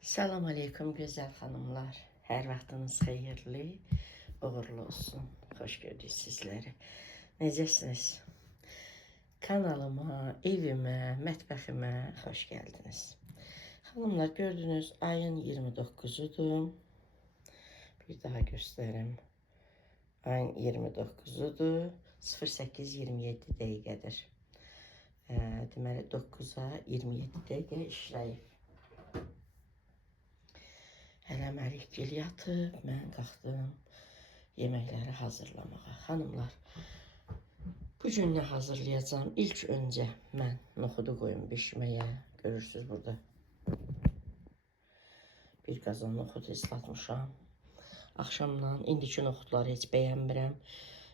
Salam aleykum gözəl xanımlar. Hər vaxtınız xeyirli, uğurlu olsun. Xoş gördük sizləri. Necəsiniz? Kanalıma, evimə, mətbəximə xoş gəldiniz. Xanımlar, gördünüz, ayın 29-udur. Bir daha göstərim. Ayın 29-udur. 08:27 dəqiqədir. Deməli 9-a 27 dəqiqə işləyib. Hələ Məlikgil yatıb, mən qalxdım yeməkləri hazırlamağa. Xanımlar, bugün nə hazırlayacağım? İlk öncə mən noxudu qoyum bişməyə. Görürsünüz burada. Bir qazan noxud islatmışam. Axşamdan indiki noxudları heç bəyənmirəm.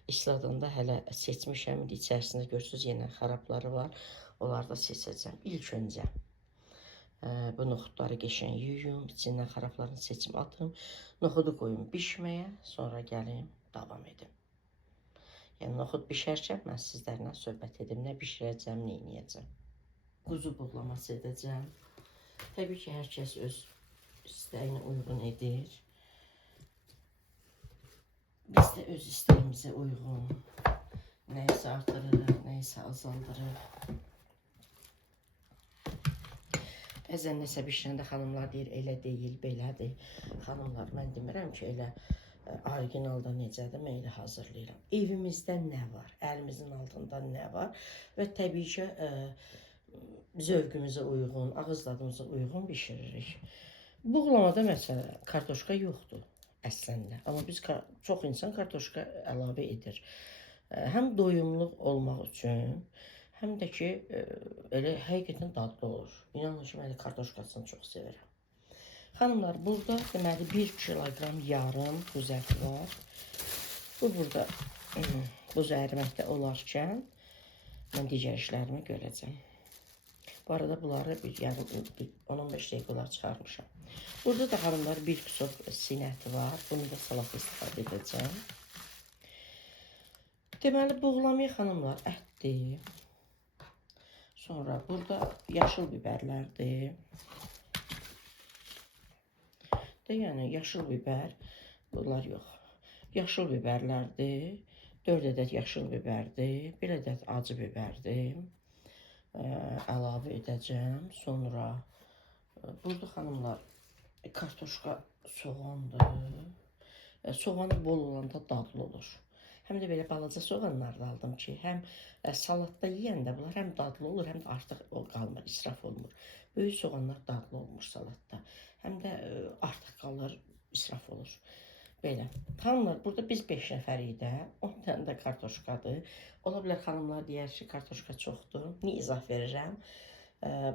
İsladanda hələ seçmişəm. İndi içərisində görürsünüz yenə xarabları var. Onları da seçəcəm. İlk öncə bu noxudları qəşəng yuyum, içindən xarablarını seçim atım, noxudu qoyum bişməyə, sonra gəlim, davam edim. Yəni, noxud bişərkən mən sizlərlə söhbət edim, nə bişirəcəm, nə inəyəcəm. Quzu buğlaması edəcəm. Təbii ki, hər kəs öz istəyinə uyğun edir. Biz də öz istəyimizə uyğun nəyisə artırırıq, nəyisə azaldırıq. Bəzən nəsə bişirəndə xanımlar deyir, elə deyil, belədir. Xanımlar, mən demirəm ki, elə orijinalda necədir, mən elə hazırlayıram. Evimizdə nə var, əlimizin altında nə var və təbii ki, zövqümüzə uyğun, ağız dadımıza uyğun bişiririk. Buğlamada məsələn, kartoşka yoxdur əslində. Amma biz çox insan kartoşka əlavə edir. Həm doyumluq olmaq üçün, həm də ki, elə həqiqətən dadlı olur. İnanın ki, mən kartoşkasını çox sevirəm. Xanımlar, burada deməli 1 kiloqram yarım buz əti var. Bu burada buz əriməkdə olarkən mən digər işlərimi görəcəm. Bu arada bunları 10-15 dəqiqə olar çıxarmışam. Burada da xanımlar 1 kusur sinə əti var. Bunu da salata istifadə edəcəm. Deməli, buğlamaya xanımlar ətdir. Sonra burada yaşıl biberlərdir. Yəni, yaşıl biber, bunlar yox. Yaşıl biberlərdir. 4 ədəd yaşıl biberdir. 1 ədəd acı biberdir. Əlavə edəcəm. Sonra, burada xanımlar, kartoşka soğandır. Soğanı bol olanda dadlı olur. Həm də belə balaca soğanlar da aldım ki, həm salatda yeyəndə bunlar həm dadlı olur, həm də artıq qalmır, israf olmur. Böyük soğanlar dadlı olmur salatda. Həm də artıq qalır, israf olur. Belə. Xanımlar, burada biz 5 nəfərik də, 10 dənə də kartoşkadır. Ola bilər xanımlar deyər ki, kartoşka çoxdur. Niyə izah verirəm?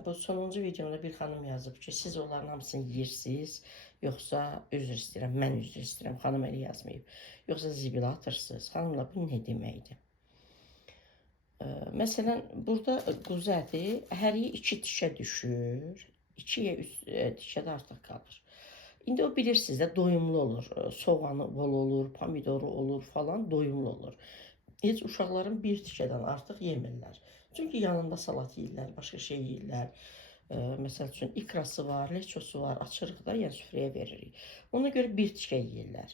Bu sonuncu videomda bir xanım yazıb ki, siz onların hamısını yeyirsiniz, yoxsa üzr istəyirəm, mən üzr istəyirəm, xanım elə yazmayıb. Yoxsa zibilə atırsınız. Xanımlar, bu nə deməkdir? Məsələn, burada quzu əti həriyə 2 tikə düşür, 2-yə 3 tikədə artıq qalır. İndi o bilirsiniz də doyumlu olur, soğanı bol olur, pomidoru olur falan, doyumlu olur. Heç uşaqların 1 tikədən artıq yemirlər. Çünki yanında salat yeyirlər, başqa şey yeyirlər. Məsəl üçün, ikrası var, leçosu var, açırıq da, yəni süfrəyə veririk. Ona görə 1 tikə yeyirlər.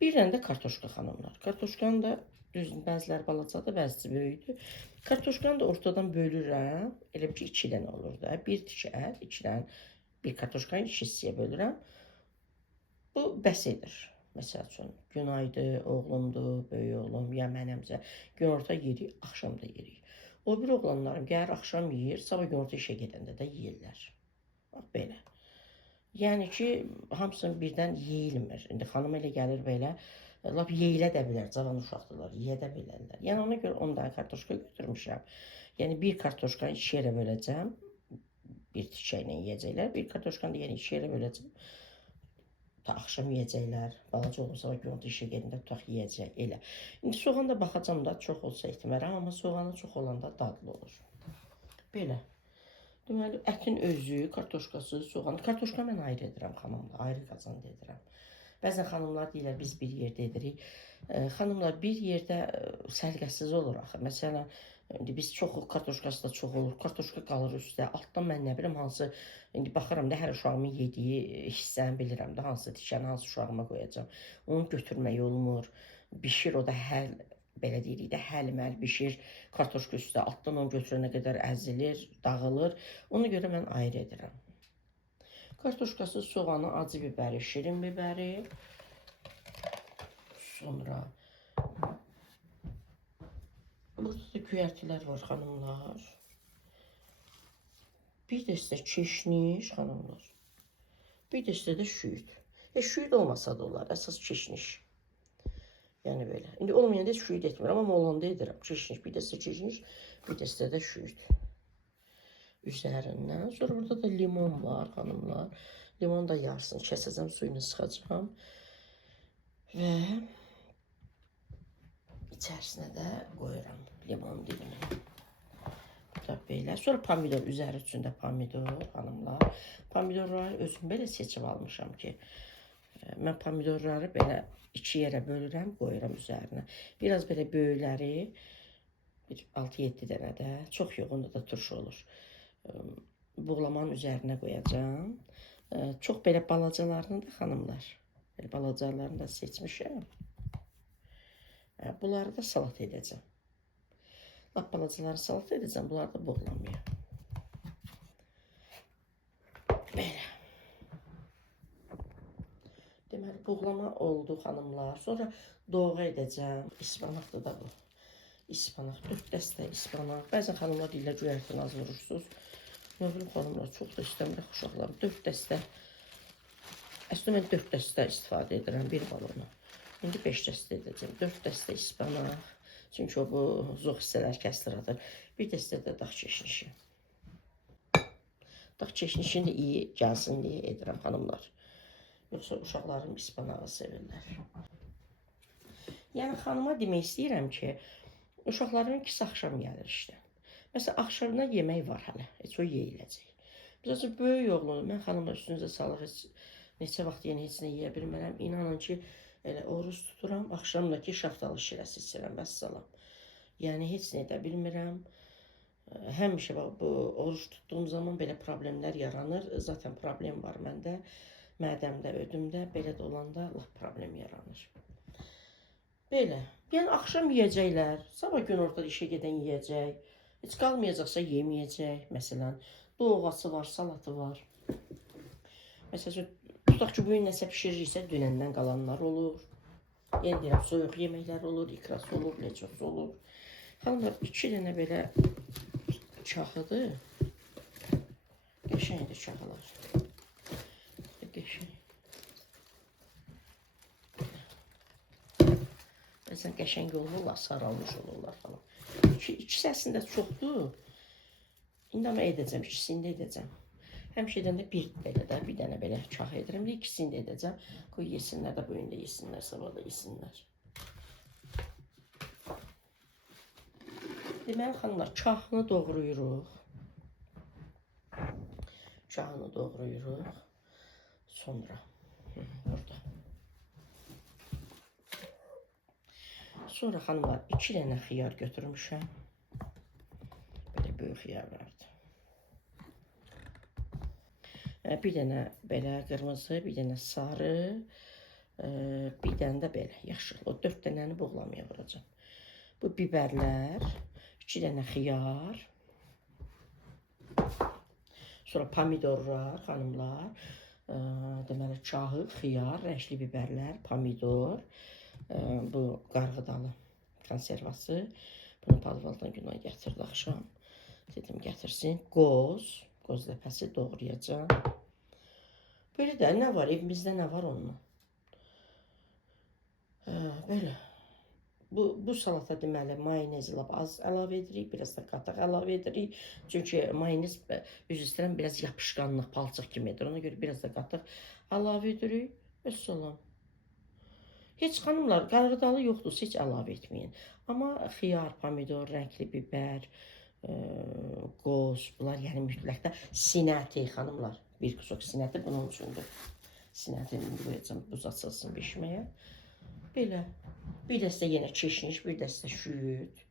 Bir dənə də kartoşka xanımlar. Kartoşkanı da, düzdür, bəziləri balacadır, bəzisi böyükdür. Kartoşkanı da ortadan bölürəm, elə ki 2 dənə olur da. 1 tikə ət, 2 dənə, bir kartoşkanı 2 hissəyə bölürəm. Bu bəs edir. Məsəl üçün, günaydır, oğlumdur, böyük oğlum, ya mənəmsə, günorta yeyirik, axşam da yeyirik. O bir oğlanlarım gəlir, axşam yeyir, sabah günorta işə gedəndə də yeyirlər. Bax, belə. Yəni ki, hamısını birdən yeyilmir. İndi xanım elə gəlir belə, lap yeyilə də bilər, cavan uşaqdırlar, yeyə də bilərlər. Yəni, ona görə 10 dənə kartoşka götürmüşəm. Yəni, bir kartoşkanı 2 yerə böləcəm, bir tikə ilə yeyəcəklər, bir kartoşkanı da yəni 2 yerə böləcəm. Axşam yeyəcəklər, balaca olursa, günorta işə gedəndə tutaq yeyəcək, elə. İndi soğan da baxacam da, çox olsa ehtimaləm, amma soğanı çox olanda dadlı olur. Belə. Deməli, ətin özü, kartoşkası, soğanı. Kartoşka mən ayrı edirəm xanımlar, ayrı qazanda edirəm. Bəzən xanımlar deyirlər, biz bir yerdə edirik. Xanımlar, bir yerdə səliqəsiz olur axı. Məsələn, İndi biz çox kartoşkası da çox olur. Kartoşka qalır üstə. Altdan mən nə bilim hansı indi baxıram da hər uşağımın yediyi hissəni bilirəm də hansı tikəni hansı uşağıma qoyacağam. Onu götürmək olmur. Bişir o da həll belə deyirik də həlməl bişir. Kartoşka üstə altdan onu götürənə qədər əzilir, dağılır. Ona görə mən ayrı edirəm. Kartoşkası, soğanı, acı bibəri, şirin bibəri. Sonra burada da göyərtilər var xanımlar. Bir dəstə keşniş xanımlar. Bir dəstə də şüyüd. Şüyüd olmasa da olar, əsas keşniş. Yəni belə. İndi olmayanda heç şüyüd etmirəm, amma olanda edirəm. Keşniş, bir dəstə keşniş, bir dəstə də şüyüd. Üzərindən. Sonra burada da limon var xanımlar. Limon da yarısını kəsəcəm, suyunu sıxacağam. Və içərisinə də qoyuram limon dilini. Belə. Sonra pomidor, üzəri üçündə pomidor xanımlar. Pomidorları özüm belə seçib almışam ki, mən pomidorları belə 2 yerə bölürəm, qoyuram üzərinə. Biraz belə böyükləri, 6-7 dənə də, çox yox, onda da turş olur. Buğlamanın üzərinə qoyacağım. Çox belə balacalarını da xanımlar, belə balacalarını da seçmişəm. Bunları da salat edəcəm. Lap balacaları salat edəcəm, bunları da buğlamaya. Belə. Deməli, buğlama oldu xanımlar. Sonra doğğa edəcəm. İspanaqdır da bu. İspanaq, 4 dəstə ispanaq. Bəzən xanımlar deyirlər, göyərtini az vurursunuz. Nə bilim xanımlar, çox da istəmirək uşaqlarım. 4 dəstə. Əslində mən 4 dəstə istifadə edirəm bir balona. İndi 5 dəstə edəcəm. 4 dəstə ispanaq. Çünki o bu zox hissələr kəsdirir. Bir dəstə də dağ keşnişi. Dağ keşnişini iyi gəlsin deyə edirəm xanımlar. Yoxsa uşaqlarım ispanağı sevirlər. Yəni xanıma demək istəyirəm ki, uşaqlarım ikisi axşam gəlir işdən. Məsələn, axşamdan yemək var hələ. Heç o yeyiləcək. Biz böyük oğlunu, mən xanımlar üstünüzə salıq, neçə vaxt yenə heç nə yeyə bilmərəm. İnanın ki, elə oruç tuturam, axşamdakı şaftalı şirəsi içirəm, vəssalam. Yəni, heç nə edə bilmirəm. Həmişə bu oruç tutduğum zaman belə problemlər yaranır. Zaten problem var məndə, mədəmdə, ödümdə. Belə də olanda laf problem yaranır. Belə. Yəni, axşam yeyəcəklər, sabah gün ortada işə gedən yeyəcək. Heç qalmayacaqsa yeməyəcək, məsələn. Doğası var, salatı var. Məsələn, tutaq ki, bugün nəsə pişiririksə, dünəndən qalanlar olur. Yəni deyirəm, soyuq yeməklər olur, ikrası olur, leçosu olur. Xanımlar, 2 dənə belə çaxıdır. Qəşəngdir çaxılar. Qəşəng. Bəzən qəşəng olurlar, saralmış olurlar falan. İkisi əslində çoxdur. İndi amma edəcəm, ikisini də edəcəm. Həmişə edəndə bir dənə belə çax edirəm. İkisini də edəcəm. Qoy yesinlər də, bu gün də yesinlər, sabah da yesinlər. Deməli, xanımlar, çaxını doğrayırıq. Çaxını doğrayırıq. Sonra, burada. Sonra, xanımlar, 2 dənə xiyar götürmüşəm. Belə böyük xiyarlardır. Bir dənə belə qırmızı, bir dənə sarı, bir dənə də belə yaşıl. O 4 dənəni buğlamaya vuracam. Bu biberlər, 2 dənə xiyar, sonra pomidorlar, xanımlar, deməli çahı, xiyar, rəngli biberlər, pomidor, bu qarğıdalı konservası. Bunu padvaldan günah gətirdi axşam. Dedim gətirsin. Qoz ləpəsi doğrayacam. Böyle də nə var, evimizdə nə var onunla? Böyle. Bu salata deməli mayonezi az əlavə edirik, biraz da qatıq əlavə edirik. Çünki mayonez, üzr istəyirəm, biraz yapışqanlıq, palçıq kimidir. Ona görə biraz da qatıq əlavə edirik. Vəssalam. Heç xanımlar, qarğıdalı yoxdursa heç əlavə etməyin. Amma xiyar, pomidor, rəngli biber, qoz, bunlar yəni mütləq də sinəti xanımlar. Bir qusok sinəti bunun üçündür. Sinətini qoyacam buz açılsın bişməyə. Belə. Bir dəstə yenə keşniş, bir dəstə şüyüd.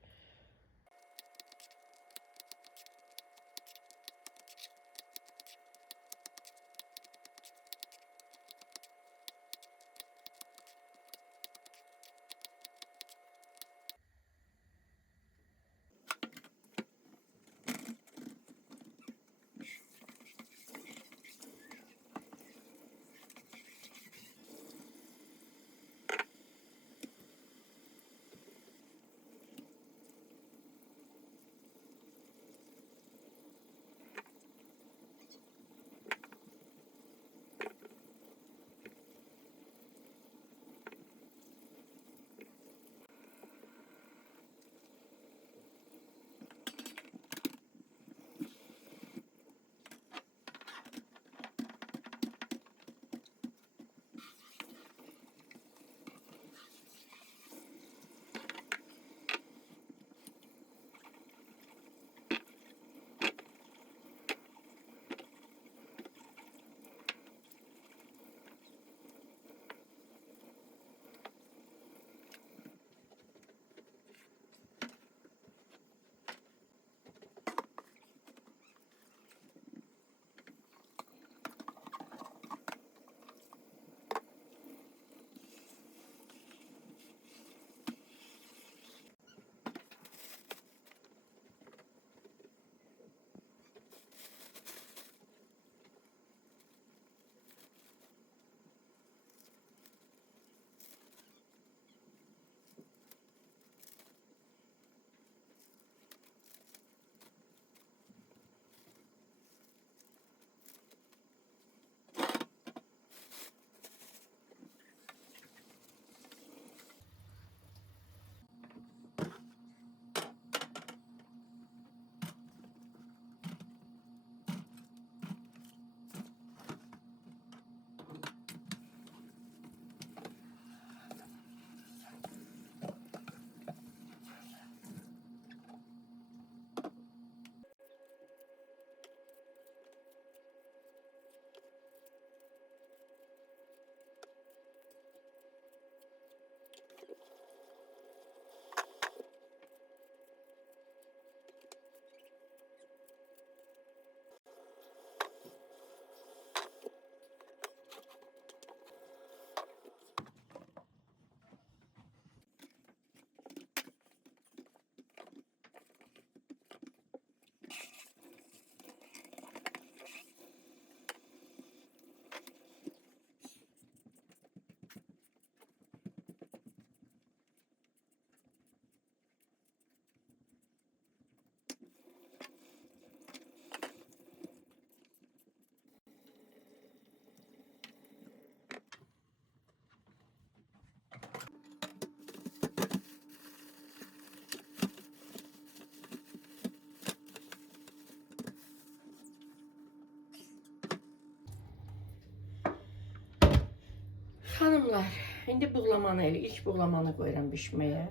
Xanımlar, indi buğlamanı ilk buğlamanı qoyuram bişməyə.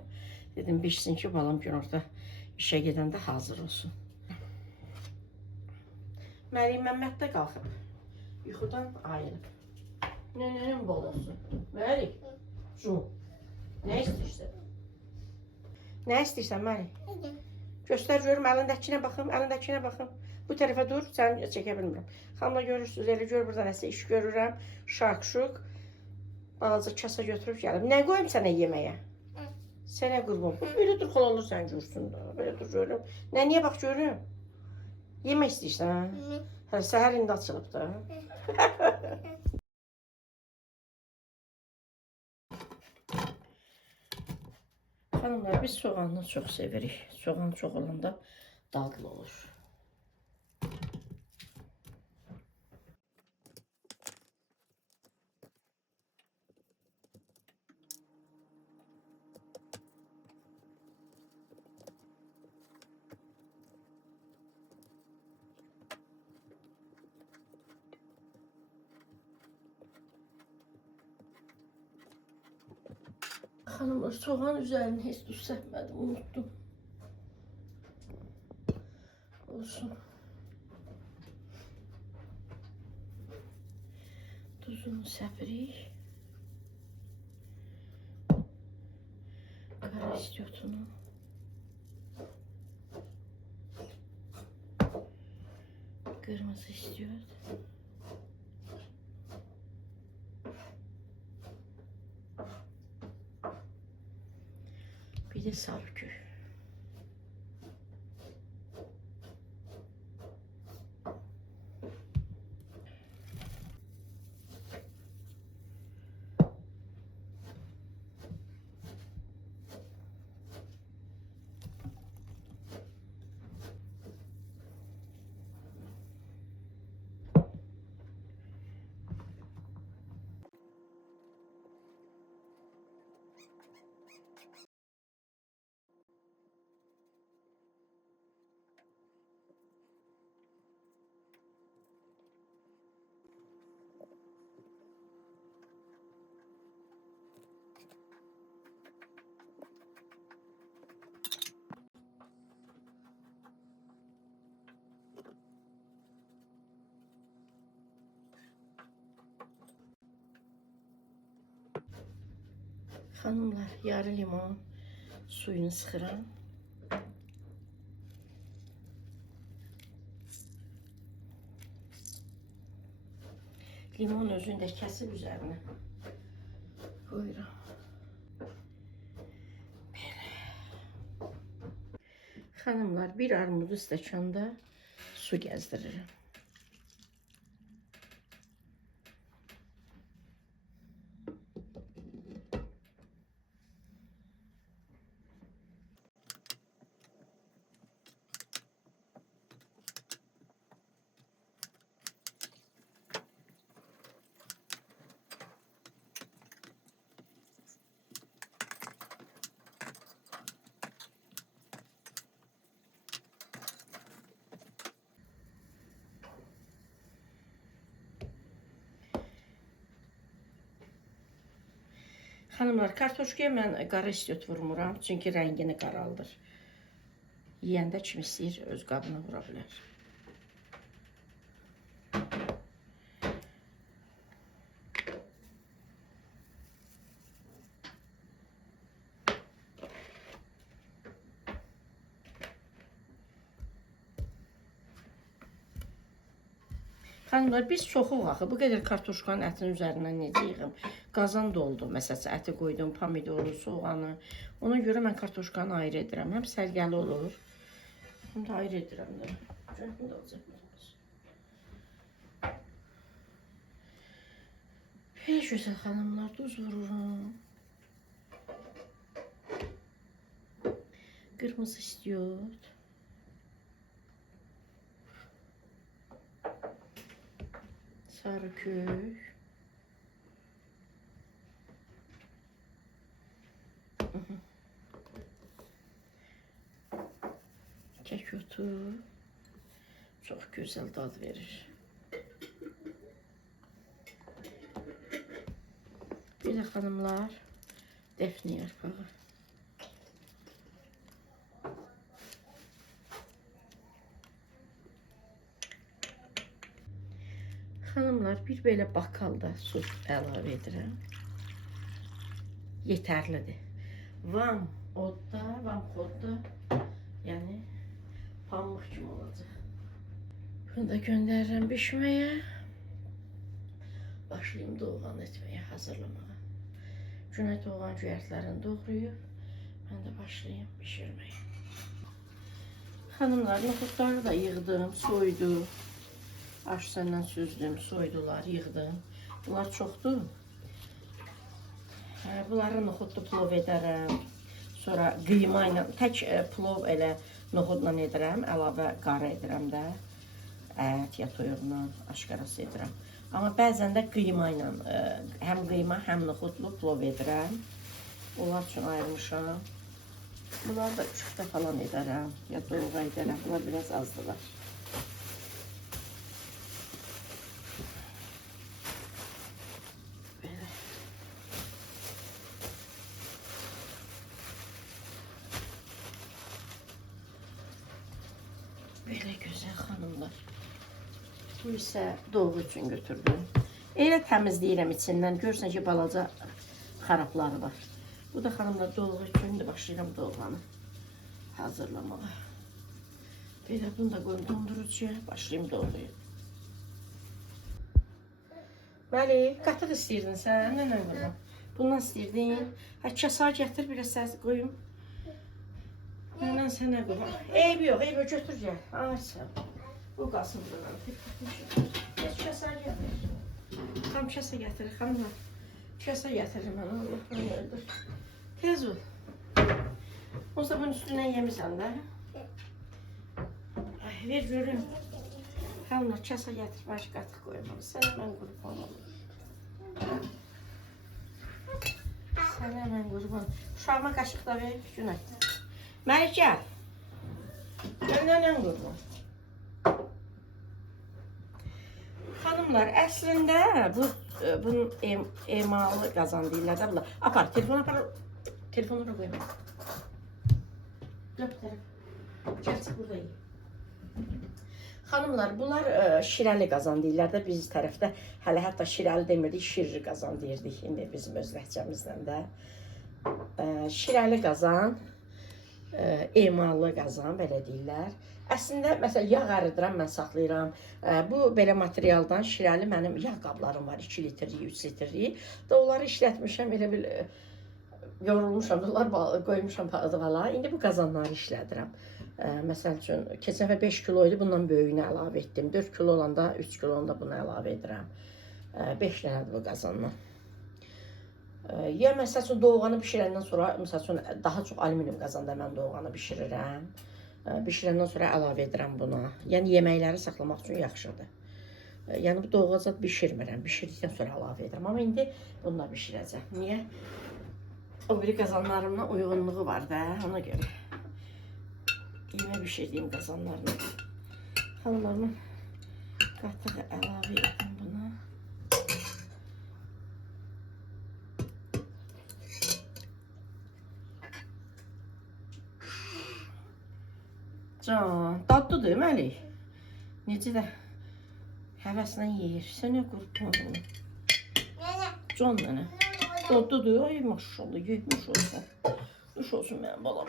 Dedim bişsin ki, balam günorta işə gedəndə hazır olsun. Məryəm Məmməd də qalxıb. Yuxudan ayılıb. Nənənin bol olsun. Məryəm, cu, nə istəyirsən? Nə istəyirsən Məryəm? Göstər görüm, əlindəkinə baxım, əlindəkinə baxım. Bu tərəfə dur, sən çəkə bilmirəm. Xanımla görürsünüz, elə gör burada nəsə iş görürəm. Şaq-şuq. Balaca kasa götürüb gəlib. Nə qoyum sənə yeməyə? Sənə qurban. Belə dur, xal olur sən görsün də. Belə dur görüm. Nə, niyə bax görüm? Yemək istəyirsən? Hə, səhər indi açılıb da. Xanımlar, biz soğanı çox sevirik. Soğan çox olanda dadlı olur. Hanımlar, soğan üzerine hiç tuz serpmedim, unuttum. Olsun. Tuzunu sepirik. Kara istiyotunu. Kırmızı istiyor. Bir de sarkı. Hanımlar, yarı limon suyunu sıxıram. Limon özünü də kəsib üzərinə koyuram. Belə. Hanımlar, bir armudu stəkanda su gəzdiririm. Hanımlar, kartoşkaya mən qara istiot vurmuram, çünki rəngini qaraldır. Yeyəndə kim istəyir, öz qabına vura bilər. Hanımlar, biz çoxuq axı, bu qədər kartoşkanın ətinin üzərindən necə yığım? Qazan doldu, məsələn, əti qoydum, pomidoru, soğanı. Ona görə mən kartoşkanı ayrı edirəm. Həm sərgəli olur, həm də ayrı edirəm də. Rəhmət olacaq. Belə gözəl xanımlar, duz vururam. Qırmızı istiot. Sarı kök. Kək otu. Çox gözəl dad verir. Bir də xanımlar, defne yarpağı. Xanımlar, bir belə bakalda su əlavə edirəm. Yetərlidir. Vam odda, vam xodda, yəni pamuk kimi olacaq. Bunu da göndərirəm bişməyə. Başlayayım doğğan etməyə, hazırlamağa. Cüneyt doğğan göyərtlərini doğrayıb, mən də başlayayım bişirməyə. Xanımlar, noxudları da yığdım, soydu. Aşsından süzdüm, soydular, yığdım. Bunlar çoxdur. Bunları noxudlu plov edərəm. Sonra qıyma ilə, tək plov elə noxudla edirəm, əlavə qara edirəm də. Ət ya toyuqla aşkarası edirəm. Amma bəzən də qıyma ilə, həm qıyma, həm noxudlu plov edirəm. Onlar üçün ayırmışam. Bunları da küftə falan edərəm, ya doğğa edərəm. Bunlar biraz azdılar. Belə gözəl xanımlar. Bu isə doğu üçün götürdüm. Elə təmizləyirəm içindən. Görürsən ki, balaca xarabları var. Bu da xanımlar doğu üçün də başlayıram doğğanı hazırlamağa. Belə bunu da qoyum dondurucuya, başlayayım doğruya. Bəli, qatıq istəyirdin sən, nə qurban? Bundan istəyirdin. Kəsar gətir, biraz səs qoyum. Məndən sənə qurban. Eyb yox, götür gəl. Ay sən. Bu qalsın buradan. Kəsər gətir. Tam kəsə gətirir, xanımlar. Kəsə gətirir mən, Allah bana öldür. Tez ol. Olsa bunun üstündən yemişsən də. Ay, ver görüm. Xanımlar, kəsə gətir, başqa qatıq qoymalı. Sənə mən qurban olum. Sənə mən qurban. Uşağıma qaşıq da ver, Günay. Məlikə, məndən qurban. Xanımlar, əslində bunun emalı qazan deyirlər də bunlar. Apar, telefonu apar. Telefonu da qoyma. Döp tərəf. Gəlsin burada iyi. Xanımlar, bunlar şirəli qazan deyirlər də biz tərəfdə. Hələ hətta şirəli demirdik, şirri qazan deyirdik. İndi bizim öz ləhcəmizdən də. Şirəli qazan, emalı qazan, belə deyirlər. Əslində, məsələn, yağ əridirəm, mən saxlayıram. Bu, belə materialdan şirəli mənim yağ qablarım var, 2 litrlik, 3 litrlik. Da onları işlətmişəm, elə bil yorulmuşam, bunlar qoymuşam padıvala. İndi bu qazanları işlədirəm. Məsəl üçün, keçən dəfə 5 kilo idi, bundan böyüyünü əlavə etdim. 4 kilo olanda, 3 kilo olanda bunu əlavə edirəm. 5 dənədir bu qazandan. Ya, məsəl üçün, doğğanı bişirəndən sonra, məsəl üçün, daha çox alüminium qazanda mən doğğanı bişirirəm. Bişirəndən sonra əlavə edirəm buna. Yəni, yeməkləri saxlamaq üçün yaxşıdır. Yəni, bu doğğacad bişirmirəm. Bişirdikdən sonra əlavə edirəm. Amma indi bununla bişirəcəm. Niyə? O biri qazanlarımla uyğunluğu var da, ona görə. Yemək bişirdiyim qazanlarla. Xanımlarımın qatığı əlavə edim buna. Can, dadlıdır Məlik. Necə də həvəslə yeyir. Sənə qurban olun. Can nənə. Dadlıdır. Ay maşallah, yeymiş olsun. Duş olsun mənim balam.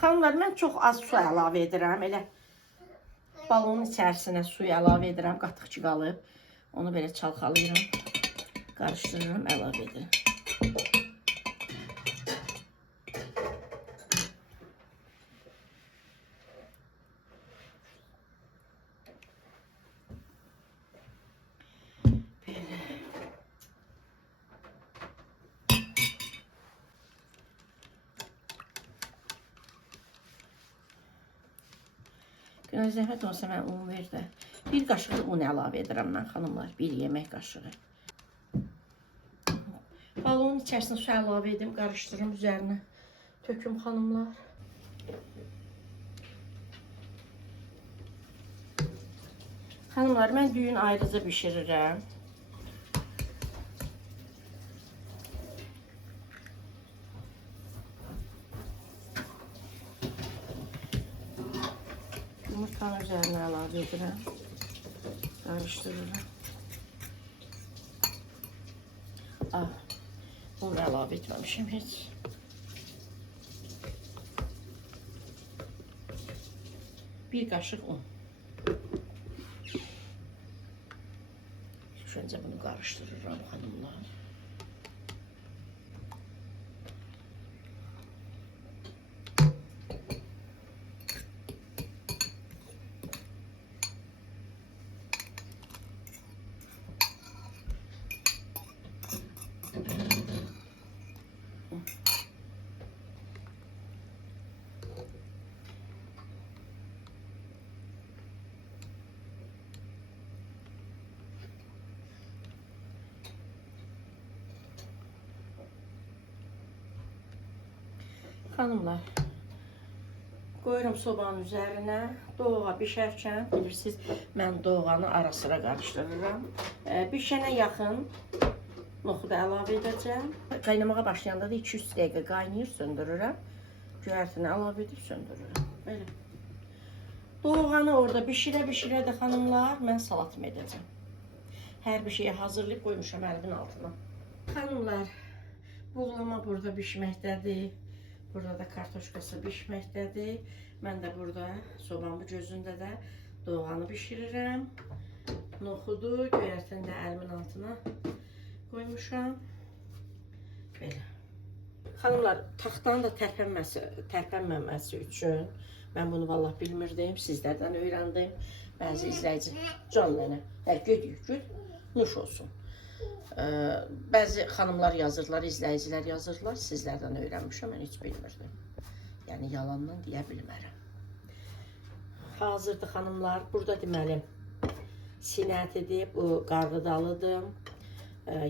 Xanımlar, mən çox az su əlavə edirəm. Elə balonun içərisinə suyu əlavə edirəm. Qatıqçı qalıb. Onu belə çalxalayıram. Qarışdırıram, əlavə edirəm. Günə zəhmət olsa mən un ver də. Bir qaşıq un əlavə edirəm mən, xanımlar. Bir yemək qaşığı. Balonun içərisinə su əlavə edim, qarışdırım üzərinə. Töküm, xanımlar. Xanımlar, mən düyün ayrıca bişirirəm. Yumurtanın üzerine əlavə edirəm. Qarışdırıram. Bunu əlavə etməmişim heç. Bir qaşıq un. Öncə bunu qarışdırıram xanımlar. Xanımlar, qoyuram sobanın üzərinə. Doğğa bişərkən, bilirsiniz, mən doğğanı ara sıra qarışdırıram. Bişənə yaxın noxudu əlavə edəcəm. Qaynamağa başlayanda da 2-3 dəqiqə qaynayır, söndürürəm. Göyərtini əlavə edib söndürürəm. Belə. Doğğanı orada bişirə-bişirə də xanımlar, mən salatımı edəcəm. Hər bir şeyi hazırlayıb qoymuşam əlimin altına. Xanımlar, buğlama burada bişməkdədir. Burada da kartoşkası bişməkdədir. Mən də burada sobamın gözündə də doğğanı bişirirəm. Noxudu, göyərtini də əlimin altına qoymuşam. Belə. Xanımlar, taxtanın da tərpənməməsi üçün mən bunu vallahi bilmirdim. Sizlərdən öyrəndim. Bəzi izləyici, can nənə, göd, nuş olsun. Bəzi xanımlar yazırlar, izləyicilər yazırlar. Sizlərdən öyrənmişəm, mən heç bilmirdim. Yəni, yalandan deyə bilmərəm. Hazırdır xanımlar. Burada deməli, sinə ətidir, bu qarğıdalıdır.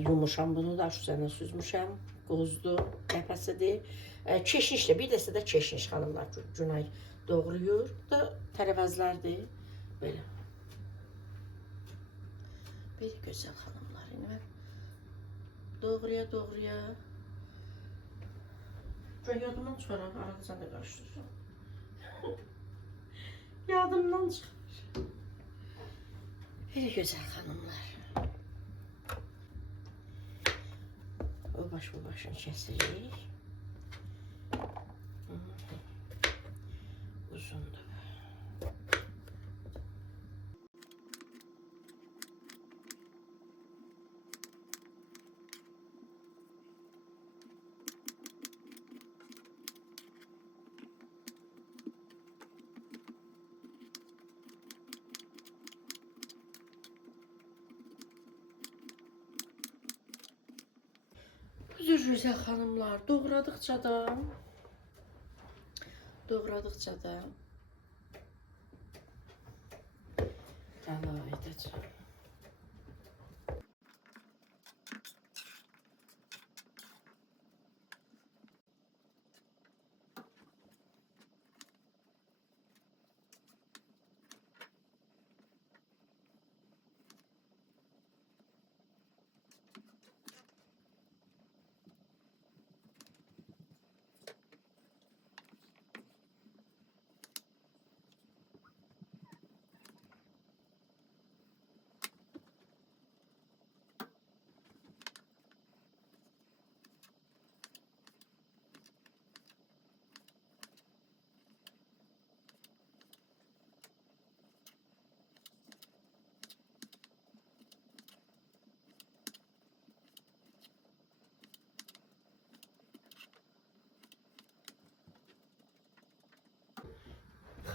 Yumuşam bunu da, üzərinə süzmüşəm. Qozdur, qəpəsidir. Keşnişdir, bir dəsə də keşniş xanımlar Günay doğrayır. Bu da tərəvəzlərdir. Belə. Bir gözəl xanımlar. İndi mən doğraya. Yadımdan çıxaram, arada sən də qarışdırıram. Yadımdan çıxır. Belə gözəl xanımlar. O başını kəsirik. Uzundur. Güzel xanımlar, doğradıqca da əlavə edəcəm.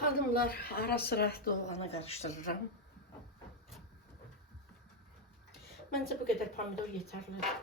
Xanımlar, ara sıra doğğanı qarışdırıram. Məncə bu qədər pomidor yetərlidir.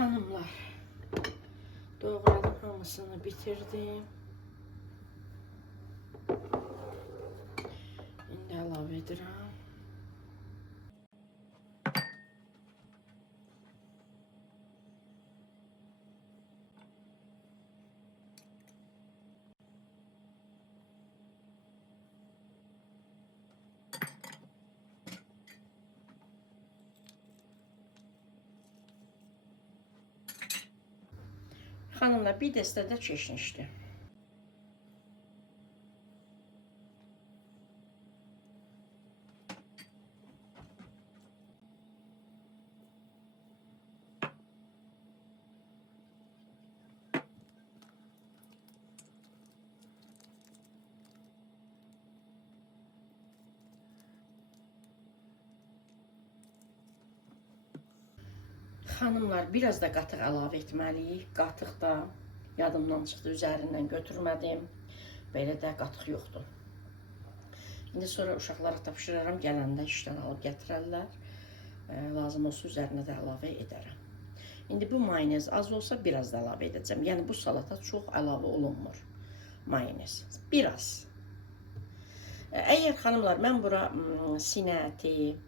Xanımlar, doğradım, hamısını bitirdim. İndi əlavə edirəm. Xanımlar, bir dəstə də çeşnişdir. Xanımlar, biraz da qatıq əlavə etməliyik. Qatıq da yadımdan çıxdı, üzərindən götürmədim. Belə də qatıq yoxdur. İndi sonra uşaqlara tapşırıram, gələndə işdən alıb gətirərlər. Lazım olsa üzərinə də əlavə edərəm. İndi bu mayonez az olsa biraz da əlavə edəcəm. Yəni bu salata çox əlavə olunmur. Mayonez. Biraz. Əgər xanımlar, mən bura sinə əti,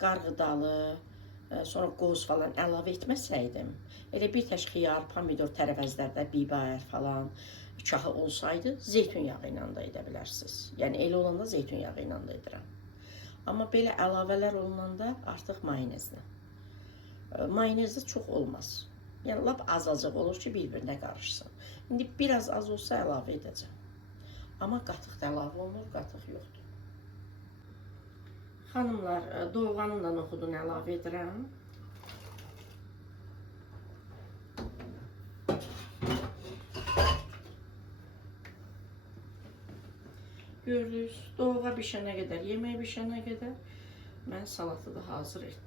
qarğıdalı, sonra qoz falan əlavə etməsəydim, elə bir tək xiyar, pomidor, tərəvəzlərdə bibər falan çahı olsaydı, zeytun yağı ilə də edə bilərsiniz. Yəni elə olanda zeytun yağı ilə də edirəm. Amma belə əlavələr olunanda artıq mayonezlə. Mayonezdə çox olmaz. Yəni lap az-azıq olur ki, bir-birinə qarışsın. İndi biraz az olsa əlavə edəcəm. Amma qatıq da əlavə olunur, qatıq yoxdur. Xanımlar, doğğanın da noxudunu əlavə edirəm. Gördünüz, doğğa bişənə qədər, yemək bişənə qədər mən salatı da hazır etdim.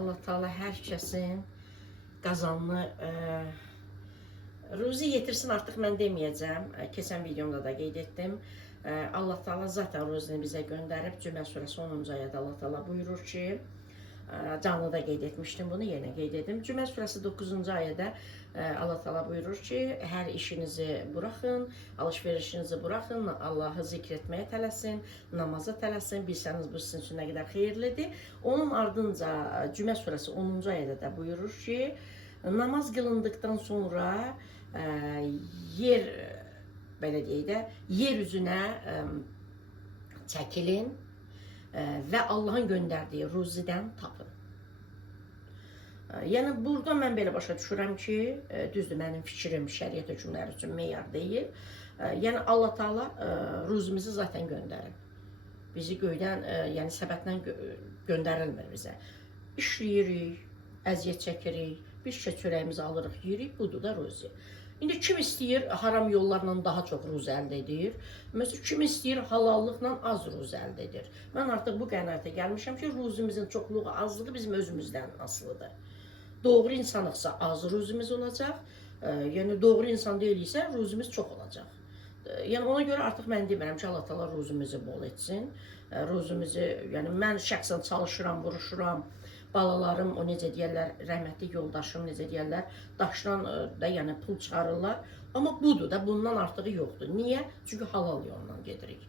Allah Teala hər kəsin qazanını ruzi yetirsin, artıq mən deməyəcəm. Keçən videomda da qeyd etdim. Allah Teala zaten ruzini bizə göndərib. Cümə surəsi 10-cu ayədə Allah Teala buyurur ki, canlı da qeyd etmişdim, bunu yenə qeyd edim. Cümə surəsi 9-cu ayədə Allah Teala buyurur ki, hər işinizi buraxın, alış-verişinizi buraxın, Allahı zikr etməyə tələsin, namaza tələsin, bilsəniz bu sizin üçün nə qədər xeyirlidir. Onun ardınca Cümə surəsi 10-cu ayədə də buyurur ki, namaz qılındıqdan sonra belə deyək də, yer üzünə çəkilin və Allahın göndərdiyi ruzidən tapın. Yəni, burada mən belə başa düşürəm ki, düzdür, mənim fikrim şəriət hökmləri üçün meyar deyil. Yəni, Allah Teala ruzimizi zaten göndərib. Bizi göydən, yəni səbətdən göndərilmir bizə. İşləyirik, əziyyət çəkirik, bir şişə çörəyimizi alırıq, yeyirik, budur da ruzi. İndi kim istəyir haram yollarla daha çox ruzi əldə edir. Məsələn, kim istəyir halallıqla az ruzi əldə edir. Mən artıq bu qənaətə gəlmişəm ki, ruzimizin çoxluğu, azlığı bizim özümüzdən asılıdır. Doğru insanıqsa az ruzimiz olacaq, yəni doğru insan deyiliksə ruzimiz çox olacaq. Yəni ona görə artıq mən demirəm ki, Allah Teala ruzimizi bol etsin. Ruzimizi, yəni mən şəxsən çalışıram, vuruşuram. Balalarım, o necə deyərlər, rəhmətli yoldaşım, necə deyərlər, daşdan da yəni pul çıxarırlar. Amma budur da, bundan artığı yoxdur. Niyə? Çünki halal yolla gedirik.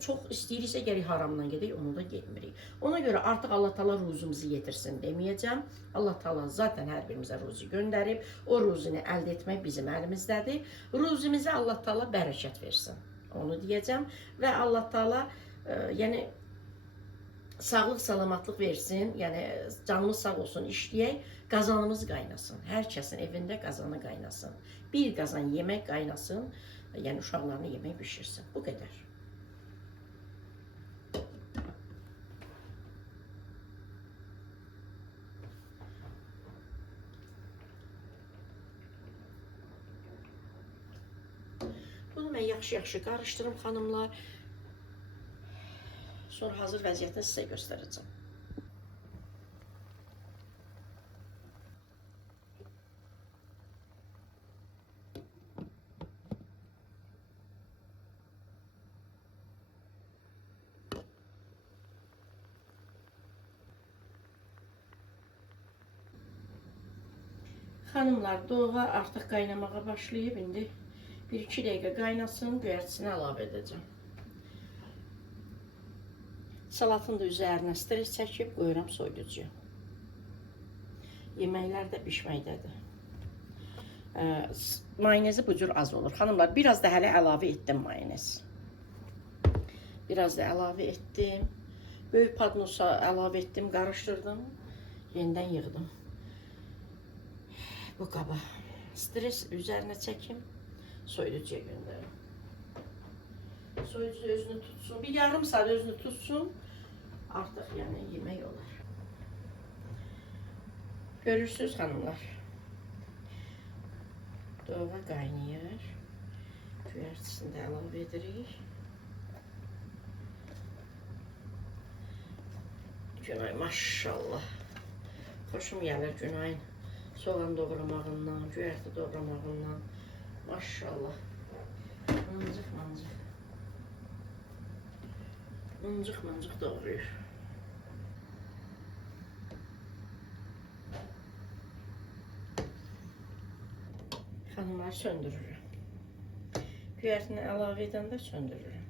Çox istəyiriksə gərək haramdan gedək, onu da getmirik. Ona görə artıq Allah Teala ruzimizi yetirsin deməyəcəm. Allah Teala zaten hər birimizə ruzi göndərib. O ruzini əldə etmək bizim əlimizdədir. Ruzimizə Allah Teala bərəkət versin. Onu deyəcəm. Və Allah Teala yəni sağlıq, salamatlıq versin. Yəni canımız sağ olsun, işləyək, qazanımız qaynasın. Hər kəsin evində qazanı qaynasın. Bir qazan yemək qaynasın, yəni uşaqlarını yemək bişirsin. Bu qədər. Bunu mən yaxşı-yaxşı qarışdırım xanımlar. Sonra hazır vəziyyətini sizə göstərəcəm. Xanımlar, doğğa artıq qaynamağa başlayıb. İndi 1-2 dəqiqə qaynasın, göyərçisini əlavə edəcəm. Salatın da üzərinə stres çəkib qoyuram soyuducuya. Yeməklər də bişməkdədir. Mayonezi bu cür az olur. Xanımlar, biraz da hələ əlavə etdim mayonez. Biraz da əlavə etdim. Böyük padnosa əlavə etdim, qarışdırdım. Yenidən yığdım. Bu qaba stres üzərinə çəkim, soyuducuya göndərim. Soyuducu özünü tutsun, bir yarım saat özünü tutsun, artıq yəni yemək olar. Görürsünüz xanımlar, doğğa qaynayır, göyərçisini də əlavə edirik. Günay maşallah, xoşum gəlir Günayın. Soğan doğramağından, göyərti doğramağından, maşallah. Mıncıq mıncıq. Mıncıq mıncıq doğrayır. Xanımlar, söndürürüm. Göyərtini əlavə edəndə söndürürüm.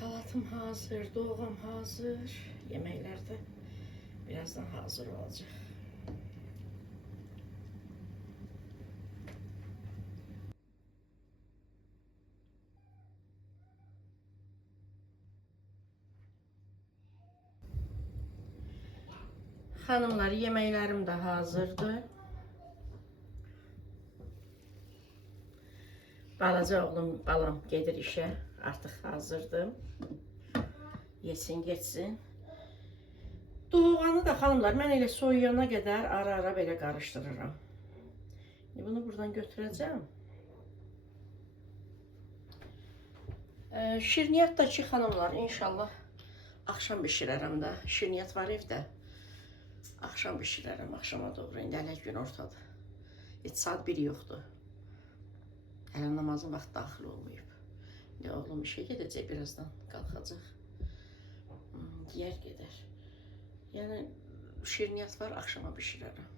Salatım hazır, doğğam hazır. Yeməklər də birazdan hazır olacaq. Xanımlar, yeməklərim də hazırdır. Balaca oğlum, balam gedir işə. Artıq hazırdır. Yesin, geçsin. Doğğanı da xanımlar, mən elə soyuyana qədər ara-ara belə qarışdırıram. Bunu buradan götürəcəm. Şirniyyat da ki, xanımlar, inşallah axşam bişirərəm də. Şirniyyat var evdə. Axşam bişirərəm, axşama doğru. İndi hələ gün ortadır. Heç saat 1 yoxdur. Hələ namazın vaxt daxil olmayıb. İndi oğlum işə gedəcək, birazdan qalxacaq. Yer gedər. Yəni, şirniyyat var, axşama bişirərəm.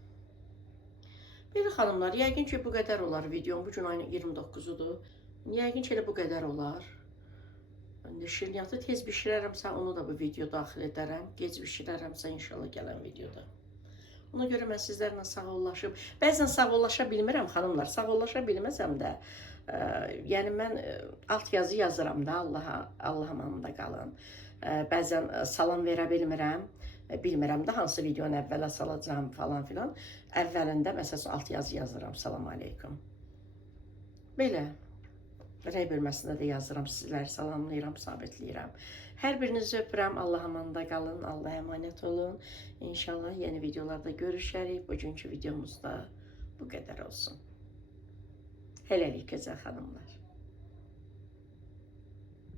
Belə xanımlar, yəqin ki, bu qədər olar videom. Bu gün ayın 29-udur. Yəqin ki, elə bu qədər olar. Şirniyyatı tez bişirərəmsə, onu da bu video daxil edərəm. Gec bişirərəmsə, inşallah gələn videoda. Ona görə mən sizlərlə sağollaşıb. Bəzən sağollaşa bilmirəm, xanımlar. Sağollaşa bilməsəm də, yəni mən alt yazı yazıram da, Allah amanında qalın. Bəzən salam verə bilmirəm. Bilmirəm də hansı videonu əvvələ salacağım falan filan. Əvvəlində məsələn alt yazı yazıram. Salam aleykum. Belə. Rəy bölməsində də yazıram, sizləri salamlayıram, sabitləyirəm. Hər birinizi öpürəm, Allah amanında qalın, Allah'a əmanət olun. İnşallah yeni videolarda görüşərik. Bugünkü videomuzda bu qədər olsun. Hələlik gözəl xanımlar.